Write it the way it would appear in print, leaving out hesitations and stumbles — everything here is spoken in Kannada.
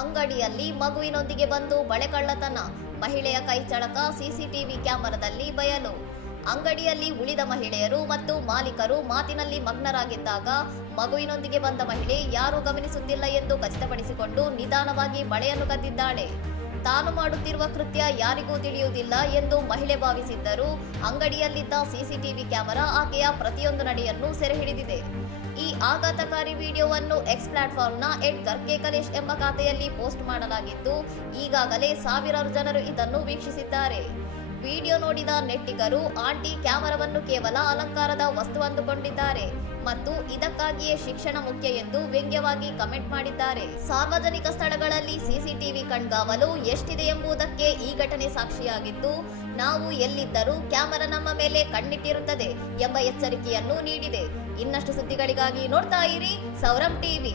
ಅಂಗಡಿಯಲ್ಲಿ ಮಗುವಿನೊಂದಿಗೆ ಬಂದು ಬಳೆಕಳ್ಳತನ, ಮಹಿಳೆಯ ಕೈಚಳಕ ಸಿಸಿಟಿವಿ ಕ್ಯಾಮೆರಾದಲ್ಲಿ ಬಯಲು. ಅಂಗಡಿಯಲ್ಲಿ ಉಳಿದ ಮಹಿಳೆಯರು ಮತ್ತು ಮಾಲೀಕರು ಮಾತಿನಲ್ಲಿ ಮಗ್ನರಾಗಿದ್ದಾಗ ಮಗುವಿನೊಂದಿಗೆ ಬಂದ ಮಹಿಳೆ ಯಾರೂ ಗಮನಿಸುತ್ತಿಲ್ಲ ಎಂದು ಖಚಿತಪಡಿಸಿಕೊಂಡು ನಿಧಾನವಾಗಿ ಬಳೆಯನ್ನು ಕದ್ದಿದ್ದಾಳೆ. ತಾನು ಮಾಡುತ್ತಿರುವ ಕೃತ್ಯ ಯಾರಿಗೂ ತಿಳಿಯುವುದಿಲ್ಲ ಎಂದು ಮಹಿಳೆ ಭಾವಿಸಿದ್ದರೂ ಅಂಗಡಿಯಲ್ಲಿದ್ದ ಸಿಸಿಟಿವಿ ಕ್ಯಾಮೆರಾ ಆಕೆಯ ಪ್ರತಿಯೊಂದು ನಡೆಯನ್ನು ಸೆರೆ ಹಿಡಿದಿದೆ. ಈ ಆಘಾತಕಾರಿ ವಿಡಿಯೋವನ್ನು ಎಕ್ಸ್ ಪ್ಲಾಟ್ಫಾರ್ಮ್ನ @ಕಲೇಶ್ ಎಂಬ ಖಾತೆಯಲ್ಲಿ ಪೋಸ್ಟ್ ಮಾಡಲಾಗಿದ್ದು, ಈಗಾಗಲೇ ಸಾವಿರಾರು ಜನರು ಇದನ್ನು ವೀಕ್ಷಿಸಿದ್ದಾರೆ. ವಿಡಿಯೋ ನೋಡಿದ ನೆಟ್ಟಿಗರು ಆಂಟಿ ಕ್ಯಾಮೆರಾವನ್ನು ಕೇವಲ ಅಲಂಕಾರದ ವಸ್ತು ಅಂದುಕೊಂಡಿದ್ದಾರೆ ಮತ್ತು ಇದಕ್ಕಾಗಿಯೇ ಶಿಕ್ಷಣ ಮುಖ್ಯ ಎಂದು ವ್ಯಂಗ್ಯವಾಗಿ ಕಮೆಂಟ್ ಮಾಡಿದ್ದಾರೆ. ಸಾರ್ವಜನಿಕ ಸ್ಥಳಗಳಲ್ಲಿ ಸಿಸಿಟಿವಿ ಕಣ್ಗಾವಲು ಎಷ್ಟಿದೆ ಎಂಬುದಕ್ಕೆ ಈ ಘಟನೆ ಸಾಕ್ಷಿಯಾಗಿದ್ದು, ನಾವು ಎಲ್ಲಿದ್ದರೂ ಕ್ಯಾಮೆರಾ ನಮ್ಮ ಮೇಲೆ ಕಣ್ಣಿಟ್ಟಿರುತ್ತದೆ ಎಂಬ ಎಚ್ಚರಿಕೆಯನ್ನು ನೀಡಿದೆ. ಇನ್ನಷ್ಟು ಸುದ್ದಿಗಳಿಗಾಗಿ ನೋಡ್ತಾ ಇರಿ ಸೌರಂ ಟಿವಿ.